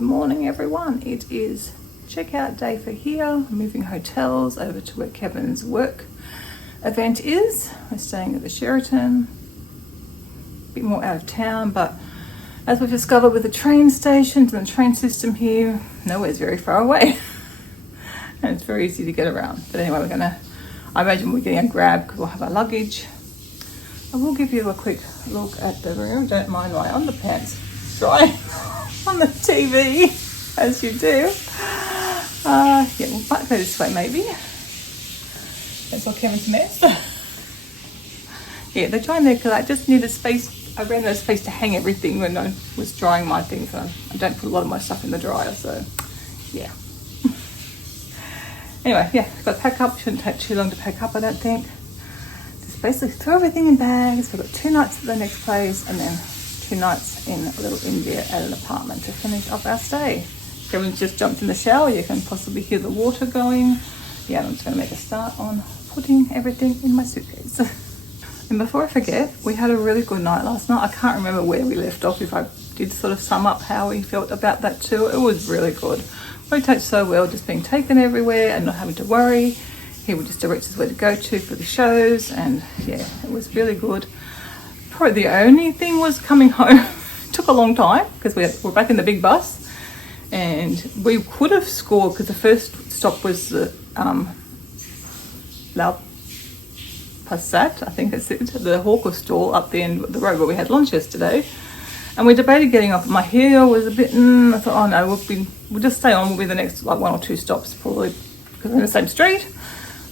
Good morning everyone. It is checkout day for here. I'm moving hotels over to where Kevin's work event is. We're staying at the Sheraton. A bit more out of town, but as we've discovered with the train stations and the train system here, nowhere's very far away. And it's very easy to get around. But anyway, I imagine we're getting a grab because we'll have our luggage. I will give you a quick look at the room. Don't mind my underpants dry on the TV, as you do. Yeah, we might go this way maybe. That's all Kevin's mess. Yeah, they're trying there because I just needed space. I ran out of space to hang everything when I was drying my things. I don't put a lot of my stuff in the dryer, so yeah. Anyway, yeah, got to pack up. Shouldn't take too long to pack up, I don't think. Just basically throw everything in bags. We've got 2 nights at the next place and then 2 nights in Little India at an apartment to finish off our stay. Kevin's just jumped in the shower. You can possibly hear the water going. Yeah, I'm just going to make a start on putting everything in my suitcase. And before I forget, we had a really good night last night. I can't remember where we left off. If I did sort of sum up how we felt about that tour, it was really good. We take so well, just being taken everywhere and not having to worry. He would just direct us where to go to for the shows, and yeah, it was really good. Probably the only thing was coming home. It took a long time because we're back in the big bus, and we could have scored because the first stop was the La Passat, I think it's it, the hawker stall up the end of the road where we had lunch yesterday. And we debated getting off. My hair was a bit, I thought, oh no, we'll just stay on. We'll be the next like 1 or 2 stops probably because we're in the same street.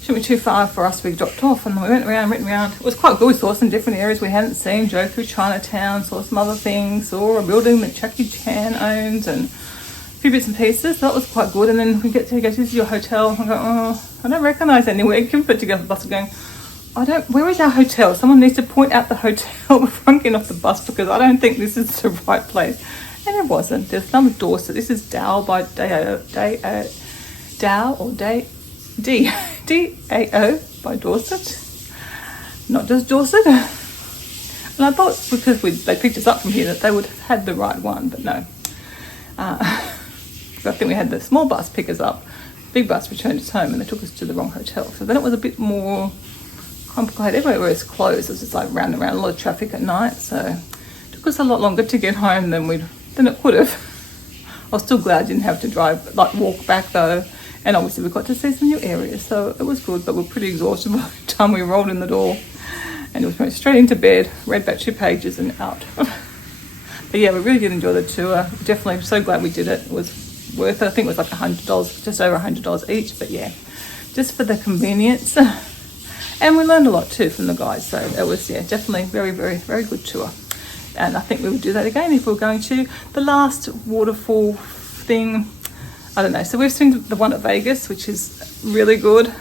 Shouldn't be too far for us to be dropped off. And we went around. It was quite good. We saw some different areas we hadn't seen. Drove through Chinatown, saw some other things, saw a building that Jackie Chan owns and a few bits and pieces. So that was quite good. And then we get to go, this is your hotel. I go, oh, I don't recognise anywhere. Kim put together the bus going, where is our hotel? Someone needs to point out the hotel before I'm getting off the bus because I don't think this is the right place. And it wasn't. There's some Dorset. This is Dow by D-A-O by Dorset. Not just Dorset. And I thought because they picked us up from here that they would have had the right one, but no. I think we had the small bus pick us up. Big bus returned us home and they took us to the wrong hotel. So then it was a bit more complicated. Everywhere is closed. It's just like round and round, a lot of traffic at night. So it took us a lot longer to get home than it could have. I was still glad I didn't have to walk back though. And obviously we got to see some new areas. So it was good, but we were pretty exhausted by the time we rolled in the door. And it was straight into bed, read back 2 pages and out. But yeah, we really did enjoy the tour. Definitely so glad we did it. It was worth it. I think it was like $100, just over $100 each. But yeah, just for the convenience. And we learned a lot too from the guys. So it was, yeah, definitely very, very, very good tour. And I think we would do that again if we were going to. The last waterfall thing, I don't know. So we've seen the one at Vegas, which is really good.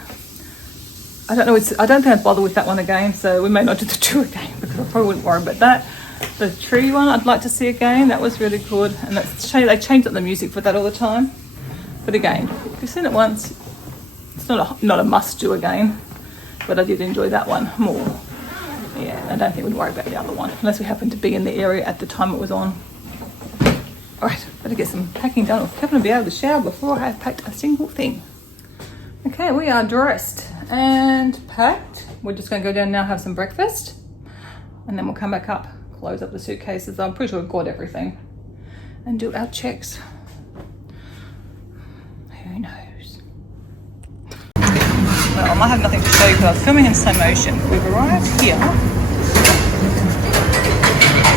I don't know. I don't think I'd bother with that one again. So we may not do the tour again because I probably wouldn't worry about that. The tree one I'd like to see again. That was really good. And they change up the music for that all the time. But again, if you've seen it once, it's not a must do again. But I did enjoy that one more. Yeah, I don't think we'd worry about the other one unless we happen to be in the area at the time it was on. All right, better get some packing done. I'm going to be able to shower before I have packed a single thing. Okay, we are dressed and packed. We're just going to go down now, have some breakfast, and then we'll come back up, close up the suitcases. I'm pretty sure we've got everything, and do our checks. Who knows? Well, I might have nothing to show you because I was filming in slow motion. We've arrived here.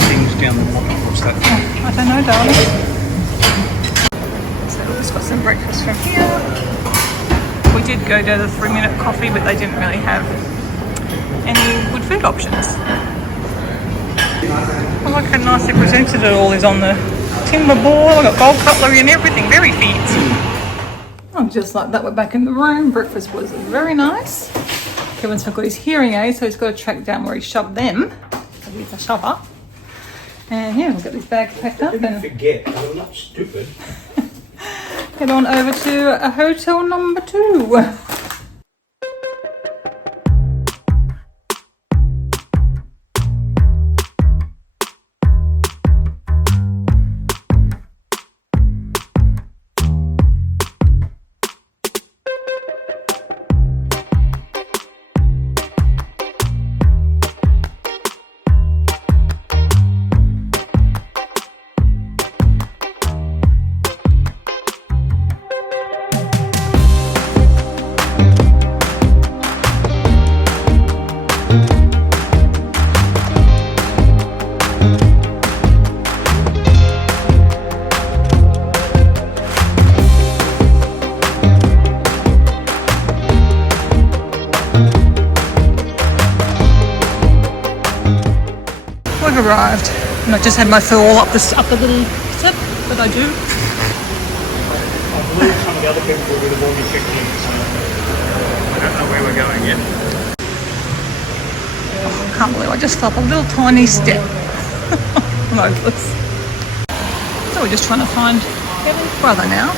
Things down the bottom. What's that? Oh, I don't know, darling. So we've just got some breakfast from here. We did go to the 3-minute coffee, but they didn't really have any good food options. I like how nicely presented it all is on the timber board. I've got gold cutlery and everything, very fancy. Oh, just like that, we're back in the room. Breakfast was very nice. Kevin's got his hearing aids, so he's got to track down where he shoved them. Because he's a shover. And yeah, we've got this bag packed up. Don't forget, I'm not stupid. Head on over to a hotel number 2. we've arrived. And I just had my foot all up the little step that I do. I believe some of the other people would have already checked in, so I don't know where we're going yet. I can't believe I just fell up a little tiny step. I'm hopeless. So we're just trying to find Kevin's brother now.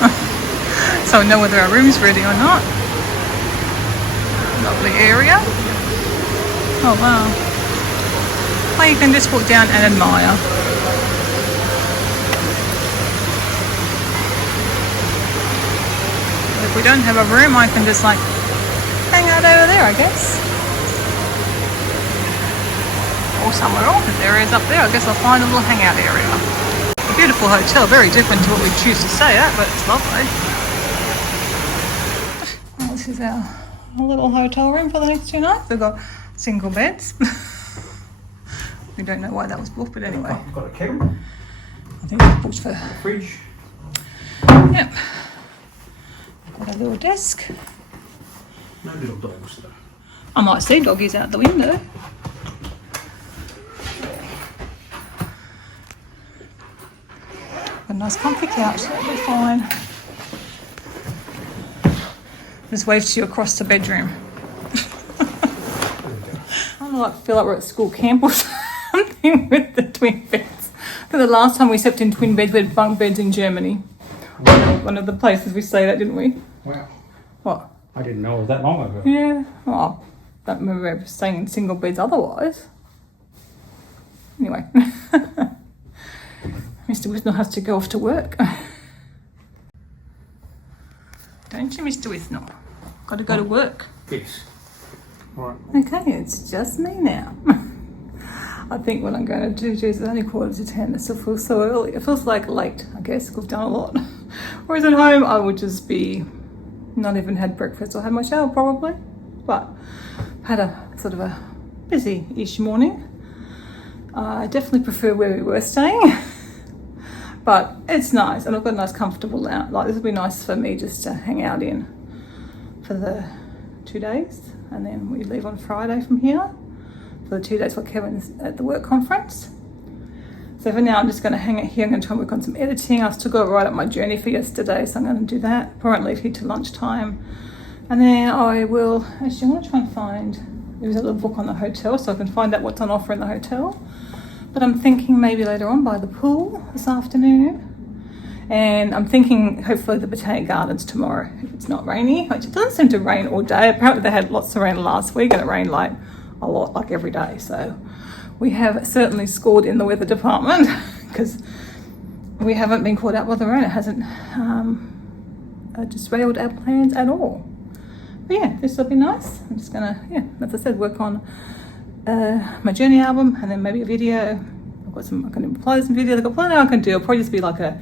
So we know whether our room's ready or not. Lovely area. Oh wow. Well, you can just walk down and admire. If we don't have a room, I can just like hang out over there, I guess. Or somewhere else. If there is up there, I guess I'll find a little hangout area. A beautiful hotel, very different to what we choose to stay at, but it's lovely. Well, this is our little hotel room for the next 2 nights. We've got single beds. We don't know why that was booked, but anyway. I've got a kettle. I think it's booked for... Fridge. Yep. Got a little desk. No little dogs though. I might see doggies out the window. A nice comfy couch, that'll be fine. Just wave to you across the bedroom. I don't know, I feel like we're at school camp or something with the twin beds. Because the last time we slept in twin beds, we had bunk beds in Germany. One of the places we stayed at, didn't we? Wow. What? I didn't know it was that long ago. Yeah. Oh, I don't remember ever staying in single beds otherwise. Anyway. Mr. Wisnell has to go off to work. Don't you, Mr. Wisnell? Got to go to work. Yes. Right. Okay, it's just me now. I think what I'm going to do is it's only 9:45. It still feels so early. It feels like late, I guess, because we've done a lot. Whereas at home, I would just be not even had breakfast or had my shower probably. But had a sort of a busy-ish morning. I definitely prefer where we were staying. But it's nice, and I've got a nice comfortable lounge. Like, this would be nice for me just to hang out in for the 2 days, and then we leave on Friday from here for the 2 days while Kevin's at the work conference. So for now, I'm just going to hang out here. I'm going to try and work on some editing. I still got to write up my journey for yesterday, so I'm going to do that. Probably leave here to lunchtime, and then I will actually. I want to try and find. There's a little book on the hotel, so I can find out what's on offer in the hotel. But I'm thinking maybe later on by the pool this afternoon. And I'm thinking hopefully the Botanic Gardens tomorrow, if it's not rainy, which it doesn't seem to rain all day. Apparently they had lots of rain last week and it rained like a lot, like every day. So we have certainly scored in the weather department because we haven't been caught out by the rain. It hasn't derailed our plans at all. But yeah, this will be nice. I'm just gonna, as I said, work on my journey album and then maybe a video. I've got some, I can upload some videos. I've got plenty I can do. It'll probably just be like a,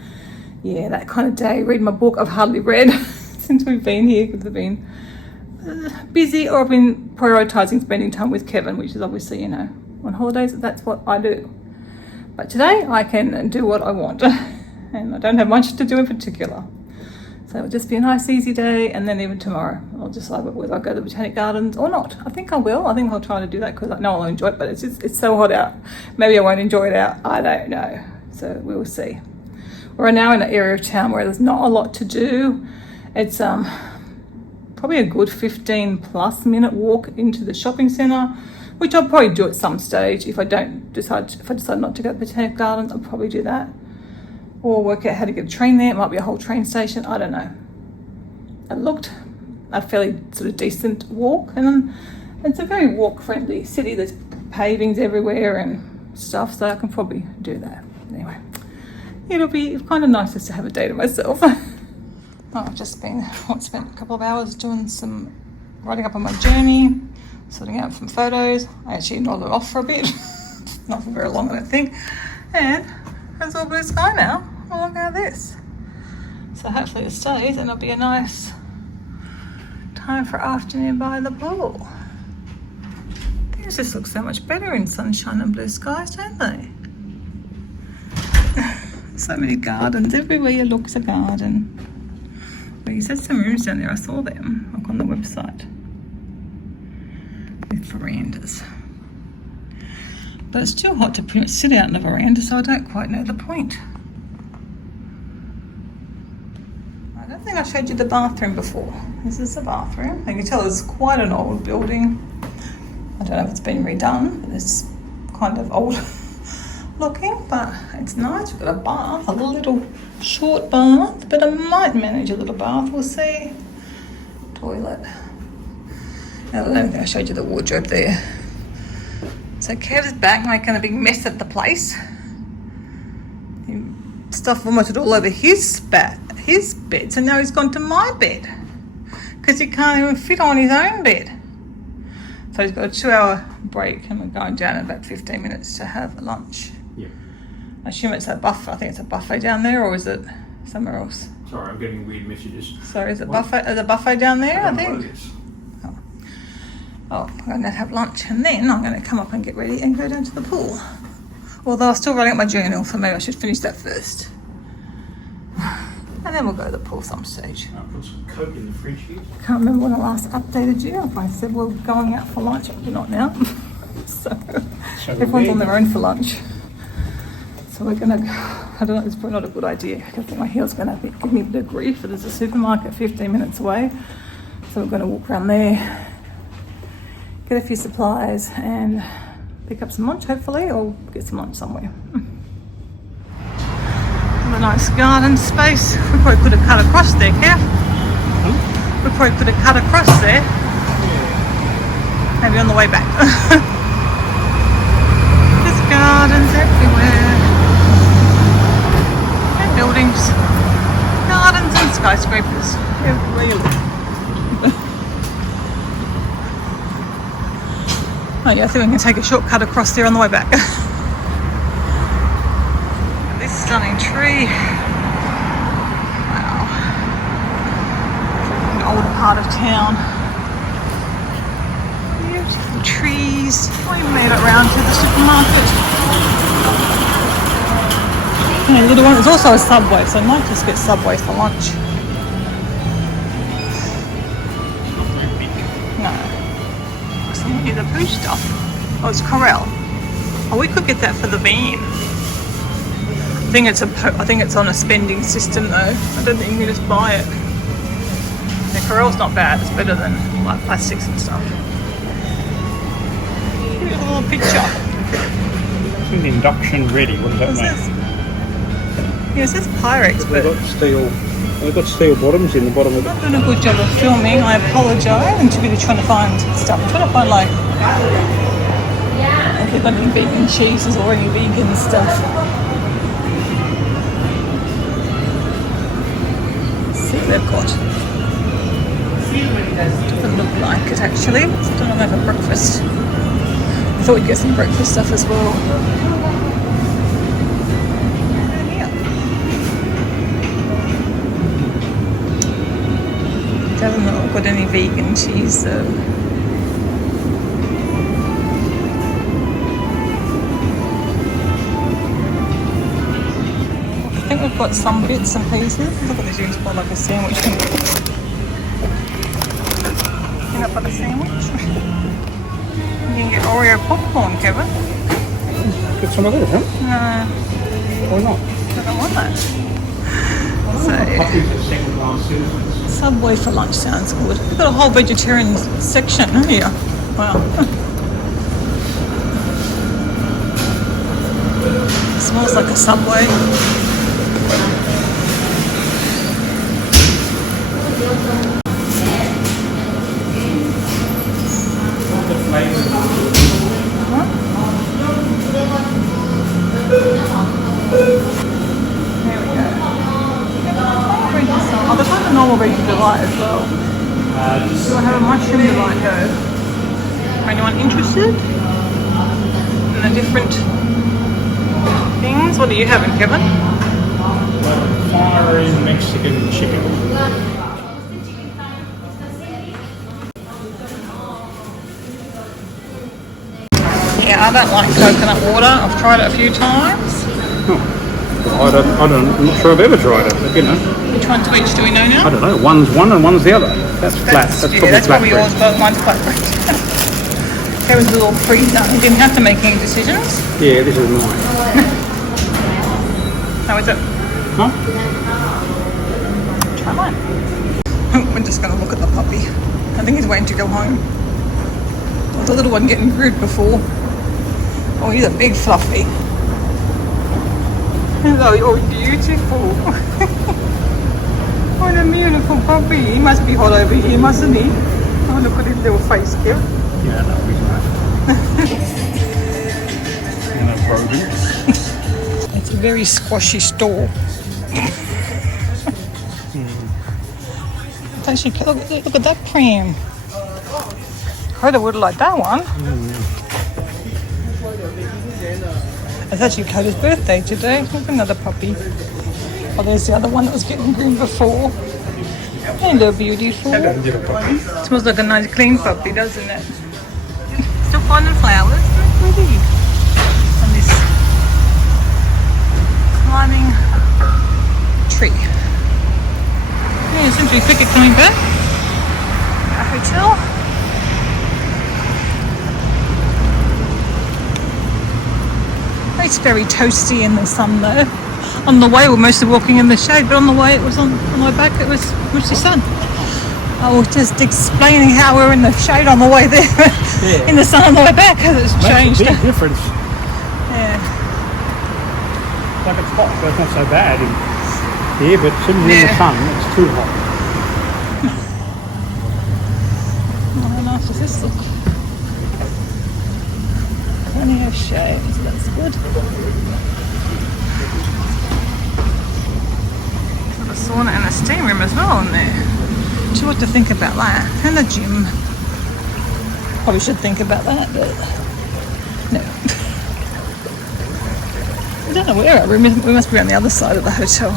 that kind of day. Read my book. I've hardly read since we've been here because I've been busy, or I've been prioritising spending time with Kevin, which is obviously, on holidays, that's what I do. But today I can do what I want and I don't have much to do in particular. So it'll just be a nice easy day, and then even tomorrow I'll decide whether I go to the Botanic Gardens or not. I think I will. I think I'll try to do that because I know I'll enjoy it, but it's so hot out. Maybe I won't enjoy it out. I don't know. So we'll see. We're now in an area of town where there's not a lot to do. It's probably a good 15+ minute walk into the shopping centre, which I'll probably do at some stage. If I decide not to go to the Botanic Gardens, I'll probably do that. Or work out how to get a train there. It might be a whole train station. I don't know. It looked a fairly sort of decent walk, and it's a very walk-friendly city. There's pavings everywhere and stuff, so I can probably do that. Anyway, it'll be kind of nice just to have a day to myself. I've just spent a couple of hours doing some writing up on my journey, sorting out some photos. I actually nodded off for a bit. Not for very long, I don't think. And it's all blue sky now. Oh, look at this. So hopefully it stays and it'll be a nice time for afternoon by the pool. These just look so much better in sunshine and blue skies, don't they? So many gardens. Everywhere you look's a garden. Well, you said some rooms down there. I saw them, like on the website, with verandas. But it's too hot to pretty much sit out in the veranda, so I don't quite know the point. I don't think I showed you the bathroom before. This is the bathroom. You can tell it's quite an old building. I don't know if it's been redone, but it's kind of old looking, but it's nice. We've got a bath, a little short bath, but I might manage a little bath, we'll see. Toilet. I don't think I showed you the wardrobe there. So Kev's back making a big mess of the place. Stuff vomited all over his bed, so now he's gone to my bed because he can't even fit on his own bed. So he's got a 2-hour break and we're going down in about 15 minutes to have lunch. Yeah. I assume it's a buffet. I think it's a buffet down there, or is it somewhere else? Sorry, I'm getting weird messages. So is it buffet? Is a buffet down there? I think. Oh, I'm going to have lunch and then I'm going to come up and get ready and go down to the pool. Although I'm still writing up my journal, so maybe I should finish that first. And then we'll go to the pool some stage. I'll put some Coke in the fridge here. I can't remember when I last updated you. If I said we're going out for lunch, we're not now. So everyone's on their own for lunch. So we're going to go. I don't know, it's probably not a good idea. I think my heel's going to give me a bit of grief, but there's a supermarket 15 minutes away. So we're going to walk around there, get a few supplies and pick up some lunch hopefully, or get some lunch somewhere. A nice garden space. We probably could have cut across there, Kev. We probably could have cut across there. Maybe on the way back. There's gardens everywhere. And buildings. Gardens and skyscrapers. Everywhere you look. Oh yeah, I think we can take a shortcut across there on the way back. This stunning tree. Wow. An old part of town. Beautiful trees. We made it round to the supermarket. And a little one. There's also a Subway, so I might just get Subway for lunch. No. Something the poo stuff. Oh, it's Corel. Oh, we could get that for the van. I think it's on a spending system though. I don't think you can just buy it. The Corel's not bad. It's better than like plastics and stuff. Here's a little picture. It's an induction ready. What does that mean? Yeah, it says Pyrex, but We've got steel bottoms in the bottom of it. I'm not doing a good job of filming. I apologise. I'm too busy trying to find stuff. I'm trying to find like if they've got any vegan cheeses or any vegan stuff. Let's see what they've got. Doesn't look like it actually. Don't know if I have breakfast. I thought we'd get some breakfast stuff as well. Doesn't look like we've got any vegan cheese though. I think we've got some bits and pieces. Look at this, you can spot like a sandwich. I think I've got a sandwich. You can get Oreo popcorn, Kevin. Get some of this, huh? No. Why not? I don't want that. So, Subway for lunch sounds good. We've got a whole vegetarian section here. Wow. It smells like a Subway. Oh, they've got the normal veggie delight as well. Do I have a mushroom delight though? For anyone interested in the different things? What are you having, Kevin? Fiery Mexican chicken. Yeah, I don't like coconut water. I've tried it a few times. I'm not sure I've ever tried it, but you know. Which one's which, do we know now? I don't know, one's one and one's the other. That's flat. That's probably flat yours, but mine's quite great. There was a little pre-done. You didn't have to make any decisions. Yeah, this is mine. How is it? Huh? Try mine. We're just going to look at the puppy. I think he's waiting to go home. Well, the little one getting groomed before. Oh, he's a big fluffy. Hello, you're beautiful. What a beautiful puppy. He must be hot over here, mustn't he? Oh, look at his little face here. Yeah, that was nice. And a rodent. It's a very squashy store. It's actually, look at that pram. Coda would like that one. It's actually Coda's birthday today. Look, another puppy. Oh, there's the other one that was getting groomed before. Hello, beautiful. Smells like a nice clean puppy, doesn't it? Still finding flowers. Very pretty. And this climbing tree. Yeah, it seems to be quicker coming back. Our hotel. It's very toasty in the sun though. On the way we're mostly walking in the shade, but on the way it was on the way back it was mostly sun. I was just explaining how we're in the shade on the way there, yeah. In the sun on the way back because it's changed. Makes a big difference. Yeah. Like it's hot, but it's not so bad in here, but as soon as you're in the sun, it's too hot. Oh, how nice does this look? Plenty of shade, so that's good. Got a sauna and a steam room as well in there. Not sure what to think about that. And a gym. Probably should think about that, but no. I don't know where we must be on the other side of the hotel.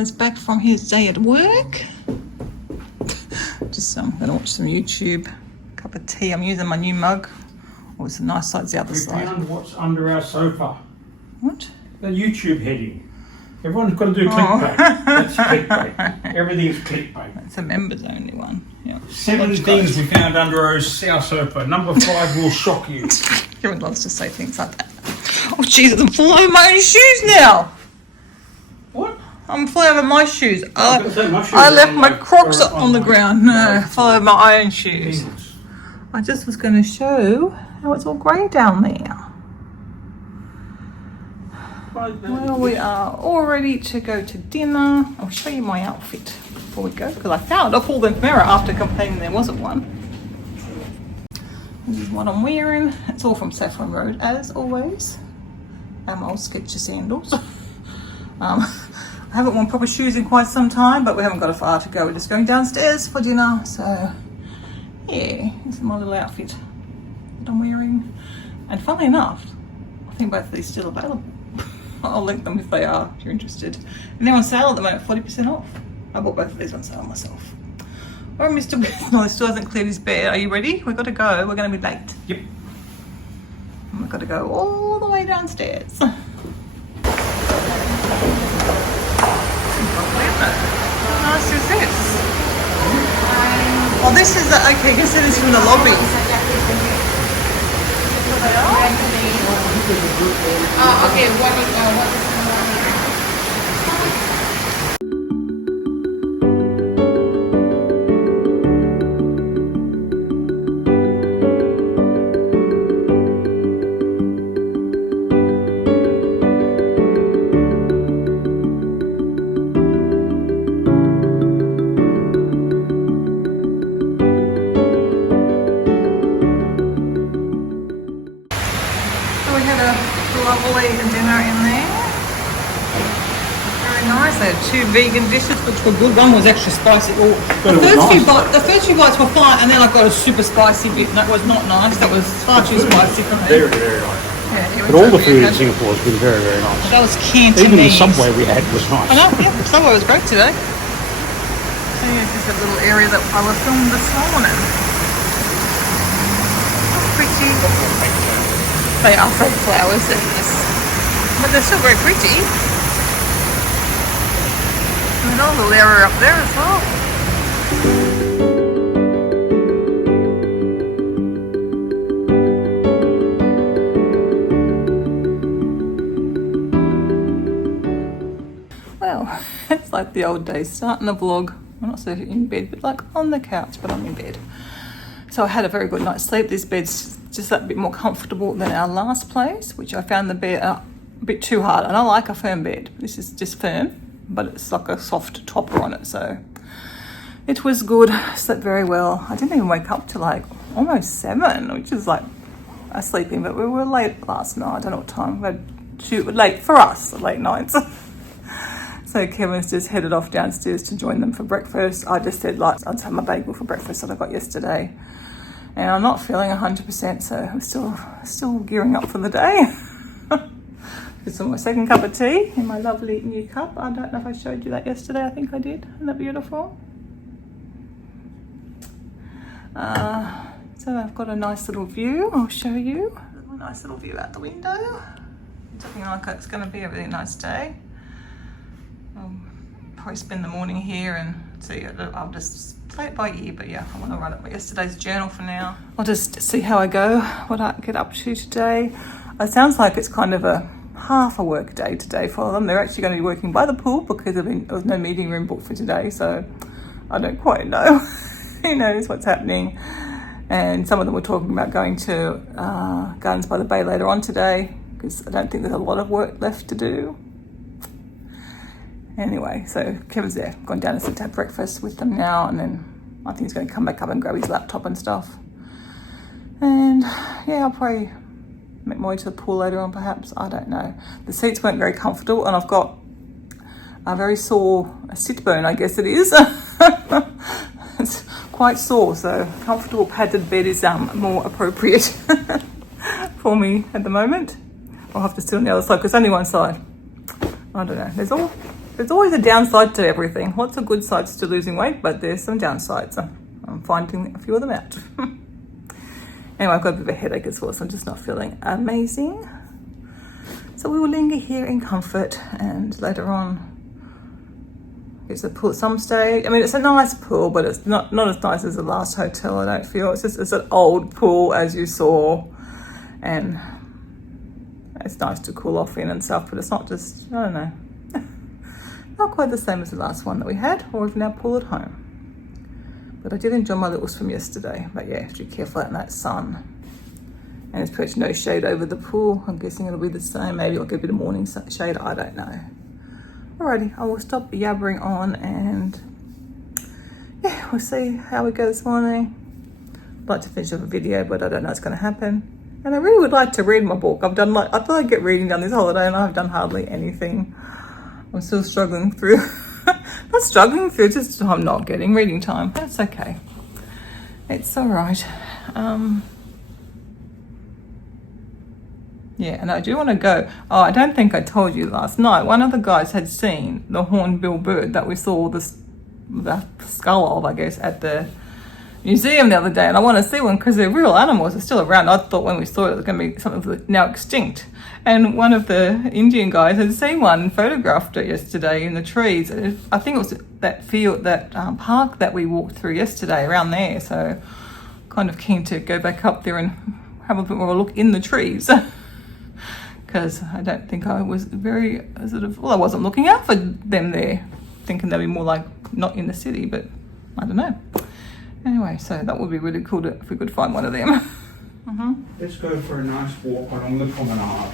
Is back from his day at work. Just going to watch some YouTube. Cup of tea. I'm using my new mug. Oh, it's the nice side's the other side. We found what's under our sofa. What? The YouTube heading. Everyone's got to do clickbait. That's clickbait. Everything's clickbait. It's a members only one. Yeah. 7 things we found under our sofa. Number 5 will shock you. Everyone loves to say things like that. Oh Jesus, I'm falling over my own shoes now. What? I'm falling over my shoes. I left my Crocs on the ground. No, fall over my own shoes. I just was going to show how it's all grey down there. Well, we are all ready to go to dinner. I'll show you my outfit before we go because I found a fold-in mirror after complaining there wasn't one. This is what I'm wearing. It's all from Saffron Road as always. I'll sketch your sandals. I haven't worn proper shoes in quite some time, but we haven't got far to go. We're just going downstairs for dinner. So, yeah, this is my little outfit that I'm wearing. And funnily enough, I think both of these are still available. I'll link them if they are, if you're interested. And they're on sale at the moment, 40% off. I bought both of these on sale myself. Oh, Mr. No, he still hasn't cleared his bed. Are you ready? We've got to go. We're going to be late. Yep. And we've got to go all the way downstairs. How nice is this? Oh, this is the, okay, you can see this from the lobby. Oh, okay, what is lovely dinner in there. Very nice. They had 2 vegan dishes, which were good. One was extra spicy. Oh, the first few bites were fine, and then I got a super spicy bit, and that was not nice. That was far too spicy for me. Very, very nice. Yeah, but all the food in Singapore has been very, very nice. That was Cantonese. Even the Subway we had was nice. I know, yeah, the Subway was great today. So yeah, this is a little area that I was filmed this morning. Oh, pretty. They are fake flowers, yes. But they're still very pretty. And another little area up there as well. Well, it's like the old days, starting a vlog. I'm not sitting in bed, but like on the couch, but I'm in bed. So I had a very good night's sleep. This bed's just a bit more comfortable than our last place, which I found the bed a bit too hard. And I like a firm bed. This is just firm, but it's like a soft topper on it. So it was good. I slept very well. I didn't even wake up till like almost 7, which is like a sleeping, but we were late last night. I don't know what time. We had late for us, late nights. So Kevin's just headed off downstairs to join them for breakfast. I just said like I'd have my bagel for breakfast that I got yesterday. And I'm not feeling 100%, so I'm still gearing up for the day. Just my second cup of tea in my lovely new cup. I don't know if I showed you that yesterday. I think I did. Isn't that beautiful? So I've got a nice little view. I'll show you. A nice little view out the window. It's looking like it's going to be a really nice day. I'll probably spend the morning here and see. I'll just play it by ear, but yeah, I want to write up yesterday's journal for now. I'll just see how I go, what I get up to today. It sounds like it's kind of a half a work day today for them. They're actually going to be working by the pool because there was no meeting room booked for today, so I don't quite know. Who knows what's happening. And some of them were talking about going to Gardens by the Bay later on today because I don't think there's a lot of work left to do. Anyway, so Kevin's there, gone down to have breakfast with them now, and then I think he's going to come back up and grab his laptop and stuff. And yeah, I'll probably make my way to the pool later on perhaps, I don't know. The seats weren't very comfortable and I've got a very sore sit bone, I guess it is. It's quite sore, so comfortable padded bed is more appropriate for me at the moment. I'll have to sit on the other side because only one side. I don't know, there's always a downside to everything. Lots of good sides to losing weight, but there's some downsides. I'm finding a few of them out. Anyway, I've got a bit of a headache as well, so I'm just not feeling amazing. So we will linger here in comfort, and later on, it's a pool at some stage. I mean, it's a nice pool, but it's not as nice as the last hotel, I don't feel. It's an old pool, as you saw, and it's nice to cool off in and stuff, but it's not just, I don't know. Not quite the same as the last one that we had, or even our pool at home. But I did enjoy my little swim yesterday. But yeah, have to be careful out in that sun. And it's pretty no shade over the pool. I'm guessing it'll be the same. Maybe I'll get a bit of morning shade, I don't know. Alrighty, I will stop yabbering on and yeah, we'll see how we go this morning. I'd like to finish off a video, but I don't know it's going to happen. And I really would like to read my book. I thought I'd get reading done this holiday and I've done hardly anything. I'm still struggling through, not struggling through, just I'm not getting reading time. That's okay. It's all right. Yeah, and I do want to go. Oh, I don't think I told you last night. One of the guys had seen the hornbill bird that we saw the skull of, I guess, at the museum the other day, and I want to see one because they're real animals. They're still around. I thought when we saw it was going to be something that's now extinct. And one of the Indian guys had seen one and photographed it yesterday in the trees. I think it was that field, that park that we walked through yesterday around there. So kind of keen to go back up there and have a bit more of a look in the trees. Because I don't think I was very I wasn't looking out for them there, thinking they'd be more like not in the city, but I don't know. Anyway, so that would be really cool if we could find one of them. Let's go for a nice walk along the promenade.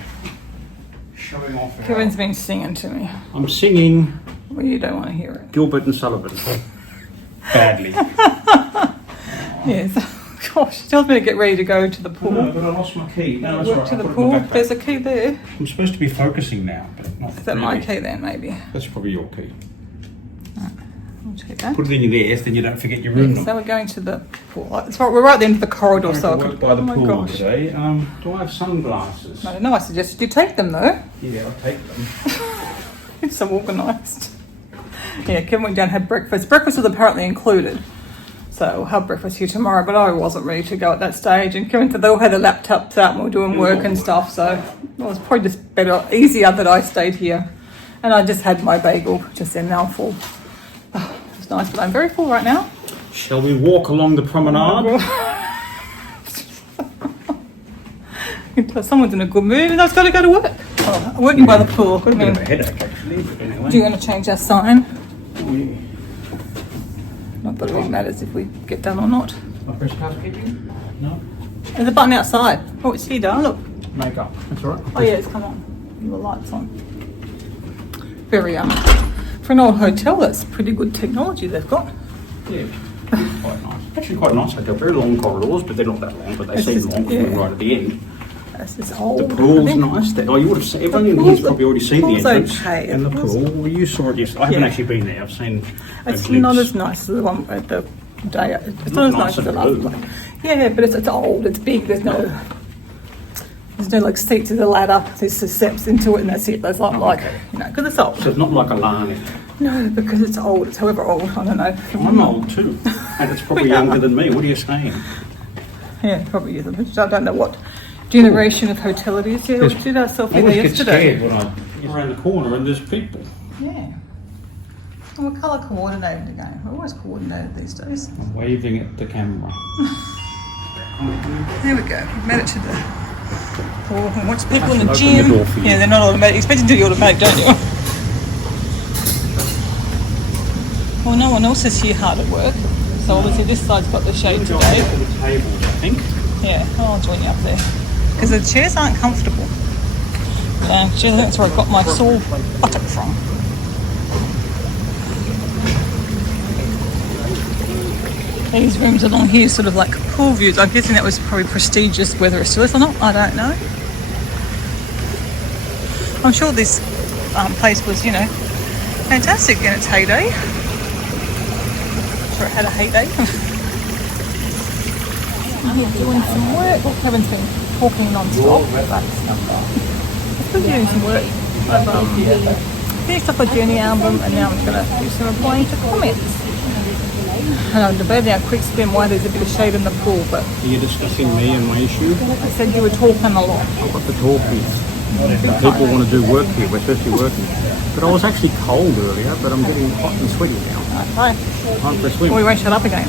Showing off. Kevin's been singing to me. I'm singing. Well, you don't want to hear it. Gilbert and Sullivan. Badly. Yes. Gosh, she tells me to get ready to go to the pool. No, but I lost my key. No, that's Work right. to I the put it in pool. my backpack. There's a key there. I'm supposed to be focusing now, but not Is that my key then, maybe? That's probably your key. I'll check that. Put it in your desk, then you don't forget your room. So we're going to the pool. We're right at the end of the corridor, so I I could work by the oh my pool gosh. today. Do I have sunglasses? I don't know. I suggested you take them though. Yeah, I'll take them. It's so organised. Yeah, Kevin went down and had breakfast. Breakfast was apparently included. So we'll have breakfast here tomorrow, but I wasn't ready to go at that stage. And Kevin said they all had their laptops out and we were doing work and stuff. So it was probably just easier that I stayed here. And I just had my bagel, just then now full. Oh, it's nice, but I'm very full right now. Shall we walk along the promenade? Someone's in a good mood and I've got to go to work. Oh, I'm working by the pool. What do you Bit of mean? a headache, actually. But anyway. Do you want to change our sign? Yeah. Not that it really matters if we get done or not. My press housekeeping? No. There's a button outside. Oh, it's here, darling. Look. Makeup. That's all right. Oh yeah, it's come on. The lights on. Very for an old hotel, that's pretty good technology they've got. Yeah. Quite nice. Actually quite nice. Like they're very long corridors, but they're not that long, but they seem long from right at the end. That's just old. The pool's nice. You would have seen, everyone in here's probably already seen the entrance. Okay. And the pool. Well, you saw it yesterday. I haven't actually been there. I've seen It's a glimpse. not as nice as the one at the day. It's not as nice as the last one. Yeah, but it's old. It's big. There's no like seats to the ladder. There's just steps into it, and that's it. There's not because it's old. So it's not like a Lani. No, because it's old. It's however old. I don't know. I'm old too, and it's probably younger than me. What are you saying? Yeah, probably is. I don't know what generation of hotel it is. Yeah, we did our selfie I there always get yesterday. scared when I get around the corner and there's people. Yeah. And we're colour coordinated again. We're always coordinated these days. I'm waving at the camera. There we go. We've made it to the pool. And watch people in the Actually, open gym. the door for you. Yeah, they're not automatic. You expect to do the automatic, don't you? Well, no one else is here hard at work. So obviously this side's got the shade today. The tables, I think. Yeah, I'll join you up there. Because the chairs aren't comfortable. Yeah, I think that's where I got my sore buttock from. These rooms along here sort of like pool views. I'm guessing that was probably prestigious, whether it still is or not, I don't know. I'm sure this place was, fantastic in its heyday. Sure it had a heyday. Doing some work. Well, Kevin's been talking non-stop. I've been doing some work. I've finished up a journey album and now I'm going to do some replying to comments. And I'm debating a quick spin why there's a bit of shade in the pool, but Are you discussing me and my issue? I said you were talking a lot. I've got the talkies. People want to do work here. We're supposed to be working. But I was actually cold earlier, but I'm getting hot and sweaty now. Right. Time for a swim. Well, we won't shut up again.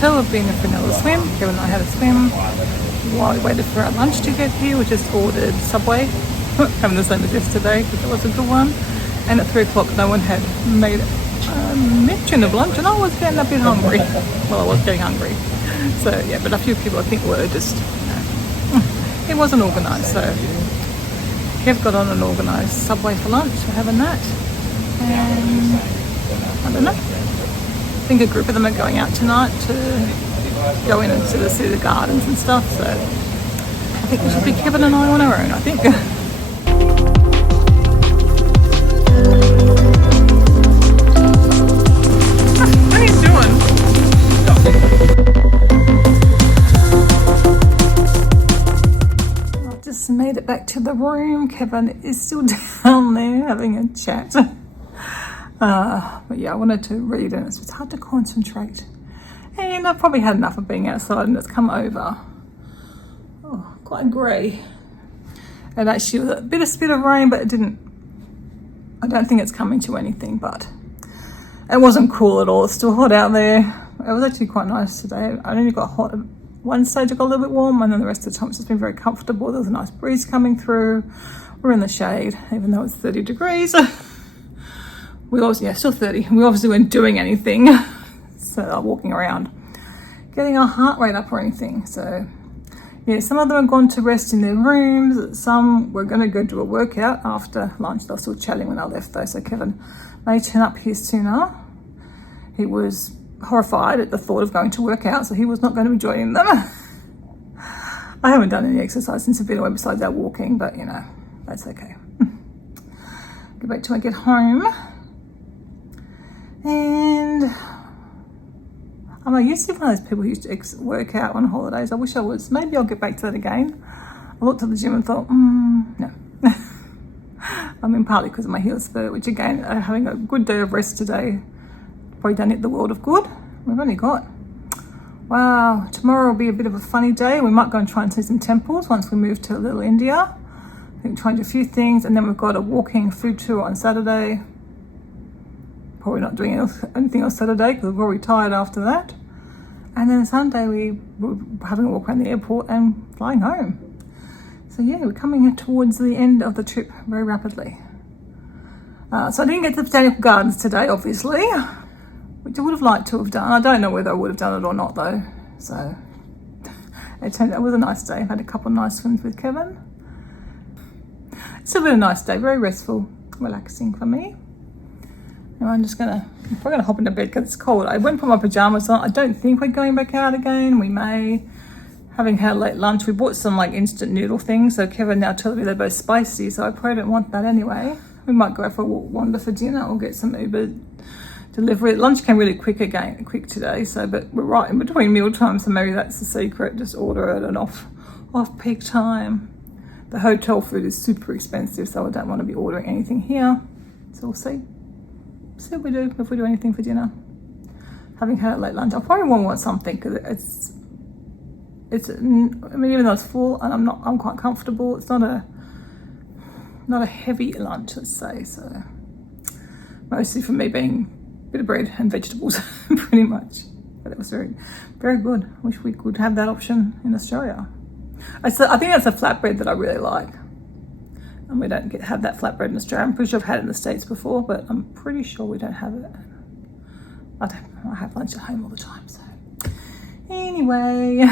I've been for another swim. Kevin and I had a swim while we waited for our lunch to get here. We just ordered Subway, having the same as yesterday because it was a good one. And at 3 o'clock, no one had made mention of lunch, and I was getting a bit hungry. Well, I was getting hungry. So yeah, but a few people I think were just, it wasn't organised. So Kev got on an organised Subway for lunch. We're having that, and I don't know. I think a group of them are going out tonight to go in and sort of see the gardens and stuff. So I think we should be Kevin and I on our own. I think. What are you doing? I've just made it back to the room. Kevin is still down there having a chat. But yeah, I wanted to read, and it's hard to concentrate. And I've probably had enough of being outside, and it's come over. Oh, quite grey. And actually, was a bit of rain, but it didn't. I don't think it's coming to anything, but it wasn't cool at all. It's still hot out there. It was actually quite nice today. I only got hot at one stage. I got a little bit warm, and then the rest of the time it's just been very comfortable. There was a nice breeze coming through. We're in the shade, even though it's 30 degrees. We also, yeah, still 30. We obviously weren't doing anything, so walking around, getting our heart rate up or anything. So yeah, some of them have gone to rest in their rooms. Some were going to go do a workout after lunch. They were still chatting when I left though, so Kevin may turn up here sooner. He was horrified at the thought of going to work out, so he was not going to be joining them. I haven't done any exercise since I've been away besides our walking, but you know, that's okay. Go back till I get home. And I used to be one of those people who used to work out on holidays. I wish I was. Maybe I'll get back to that again. I looked at the gym and thought, no. I mean, partly because of my heel spurt, which again, having a good day of rest today, probably done it the world of good. We've only got, wow, tomorrow will be a bit of a funny day. We might go and try and see some temples once we move to Little India. I think trying to do a few things, and then we've got a walking food tour on Saturday. Probably not doing anything else Saturday because we're already tired after that. And then Sunday we were having a walk around the airport and flying home. So yeah, we're coming towards the end of the trip very rapidly. So I didn't get to the Botanical Gardens today, obviously, which I would have liked to have done. I don't know whether I would have done it or not though. So it was a nice day. I've had a couple of nice swims with Kevin. It's still been a nice day, very restful, relaxing for me. And I'm probably gonna hop into bed because it's cold. I went and put my pajamas on. I don't think we're going back out again. We may. Having had late lunch, we bought some like instant noodle things. So Kevin now tells me they're both spicy, so I probably don't want that anyway. We might go for a wander for dinner or get some Uber delivery. Lunch came really quick today, so but we're right in between meal times, so maybe that's the secret. Just order it at an off-peak time. The hotel food is super expensive, so I don't want to be ordering anything here. So we'll see. See what we do, if we do anything for dinner. Having had a late lunch, I probably won't want something because I mean, even though it's full and I'm quite comfortable, it's not a heavy lunch, let's say. So mostly for me being a bit of bread and vegetables, pretty much. But it was very, very good. Wish we could have that option in Australia. I think that's a flatbread that I really like. And we don't have that flatbread in Australia. I'm pretty sure I've had it in the States before, but I'm pretty sure we don't have it. I have lunch at home all the time, so. Anyway.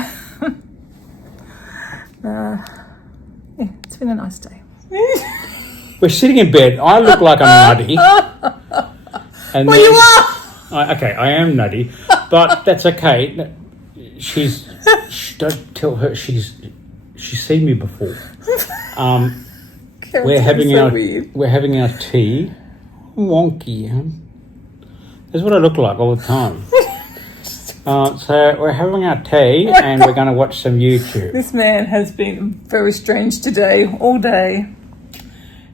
Yeah, it's been a nice day. We're sitting in bed. I look like I'm nutty. And well, you are! Okay, I am nutty, but that's okay. Don't tell her she's seen me before. We're having our tea. Wonky, huh? That's what I look like all the time. So we're having our tea and we're going to watch some YouTube. This man has been very strange today, all day.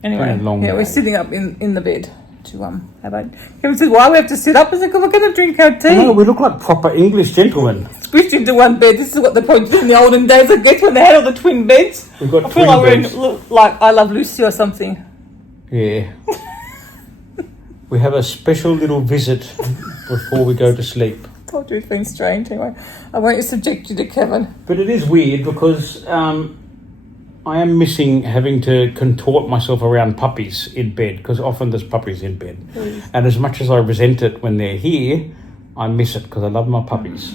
Anyway, we're sitting up in the bed to have a. Kevin said, "Why we have to sit up?" I said, "We're going to drink our tea." No, we look like proper English gentlemen. Squished into one bed. This is what they probably did in the olden days, I guess, when they had all the twin beds. We've got twin beds. Look like I Love Lucy or something. Yeah. We have a special little visit before we go to sleep. I told you it's been strange. Anyway, I won't subject you to Kevin. But it is weird because I am missing having to contort myself around puppies in bed, because often there's puppies in bed. And as much as I resent it when they're here, I miss it because I love my puppies.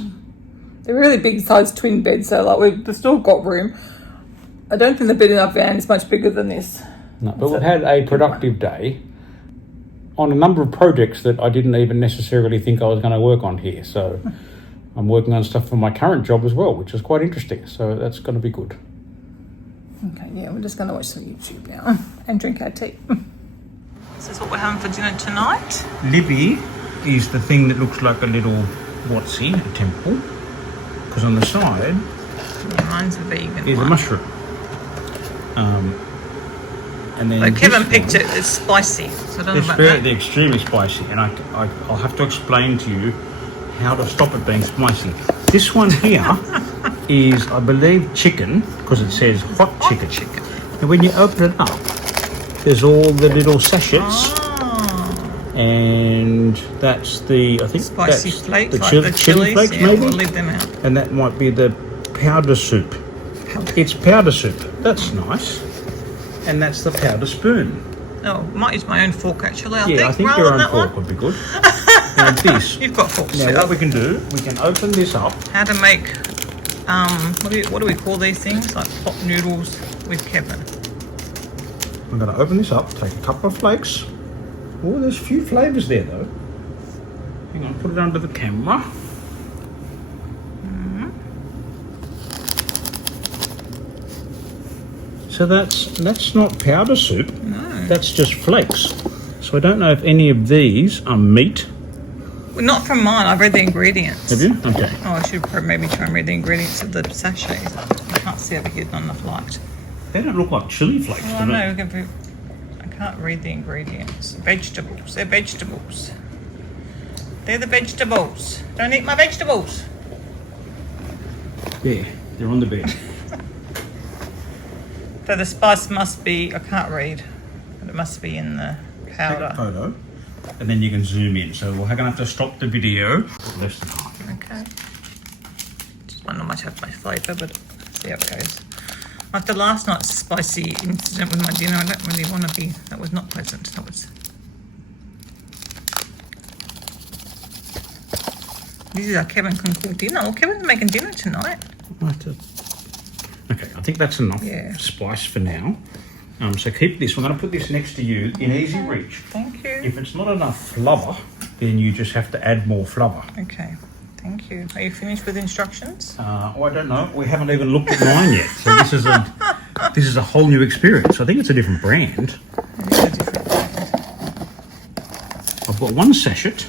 They're really big size twin beds, so like we've still got room. I don't think the bed in our van is much bigger than this. No, but we've had a productive day on a number of projects that I didn't even necessarily think I was going to work on here. So I'm working on stuff for my current job as well, which is quite interesting. So that's going to be good. Okay, yeah, we're just going to watch some YouTube now and drink our tea. This is what we're having for dinner tonight. Libby is the thing that looks like a little whatsy, a temple, because on the side Mine's a vegan is one. a mushroom. And then Kevin picked it. It's spicy, so I don't know about that. They're extremely spicy, and I'll have to explain to you how to stop it being spicy. This one here is, I believe, chicken, because it says hot chicken. And when you open it up, there's all the little sachets. And that's the, I think Spicy that's flakes, the like chili the chilies. flakes, Yeah, maybe. we'll leave them out. And that might be the powder soup. It's powder soup. That's nice. And that's the powder spoon. Oh, I might use my own fork actually. I think your own that fork one. would be good. Now this. You've got forks. Now what we can do, we can open this up. How to make what do we call these things? Like pot noodles with Kevin. I'm going to open this up, take a couple of flakes. Oh, there's a few flavours there though. Hang on, put it under the camera. So that's not powder soup. No. That's just flakes. So I don't know if any of these are meat. Well, not from mine. I've read the ingredients. Have you? Okay. Oh, I should maybe try and read the ingredients of the sachets. I can't see over here, not enough light. They don't look like chili flakes, Oh, do no, they? I can't read the ingredients. Vegetables. They're vegetables. They're the vegetables. Don't eat my vegetables. Yeah, they're on the bed. So the spice must be, I can't read, but it must be in the powder. Photo, and then you can zoom in. So we're going to have to stop the video. Less than half. Okay. Just might not much have my flavour, but see how it goes. After last night's spicy incident with my dinner, I don't really want to be, that was not pleasant. That was. This is how Kevin can cook dinner. Well, Kevin's making dinner tonight. Okay, I think that's enough spice for now. So keep this. We're going to put this next to you in easy reach. Thank you. If it's not enough flubber, then you just have to add more flubber. Okay, thank you. Are you finished with instructions? I don't know. We haven't even looked at mine yet. So this is a whole new experience. I think it's a different brand. It is a different brand. I've got one sachet,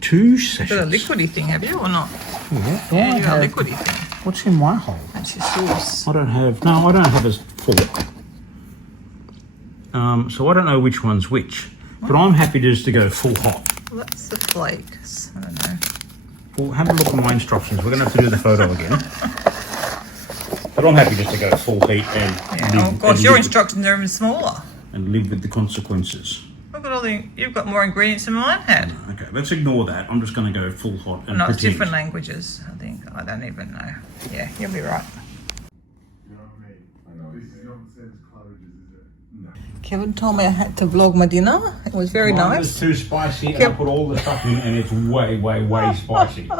two sachets. You've got a liquidy thing, have you, or not? Yeah, You got a liquidy thing. What's in my hole? That's your sauce. I don't have a fork. So I don't know which one's which. But I'm happy just to go full hot. Well, that's the flakes. I don't know. Well, have a look at my instructions. We're going to have to do the photo again. But I'm happy just to go full heat and Oh gosh, your instructions are even smaller. and live with the consequences. Look at all you've got more ingredients than mine had. Okay, let's ignore that. I'm just going to go full hot and No, it's pretend. different languages, I think. I don't even know. Yeah, you'll be right. You know what I mean? I know. This is nonsense colleges, is it? No. Kevin told me I had to vlog my dinner. It was very Mine was nice. too spicy and I put all the stuff in and it's way, way, way spicy.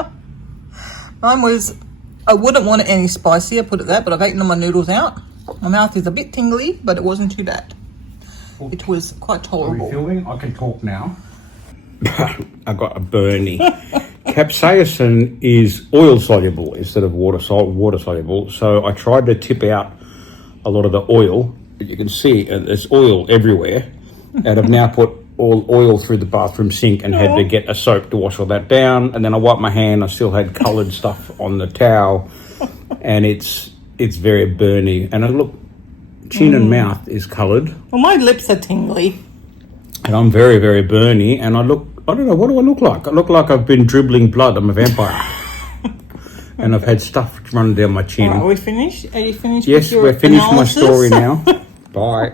Mine was, I wouldn't want it any spicier, put it that, but I've eaten all my noodles out. My mouth is a bit tingly, but it wasn't too bad. It was quite Are tolerable. we filming? I can talk now. I got a burnie. Capsaicin is oil soluble instead of water soluble. So I tried to tip out a lot of the oil. But you can see there's oil everywhere. And I've now put all oil through the bathroom sink and had to get a soap to wash all that down. And then I wiped my hand. I still had coloured stuff on the towel. And it's very burny. And look, chin and mouth is coloured. Well, my lips are tingly. And I'm very, very burny, and I don't know, what do I look like? I look like I've been dribbling blood. I'm a vampire. And I've had stuff run down my chin. All right, are we finished? Are you finished Yes, with your we're finished analysis? my story now. Bye.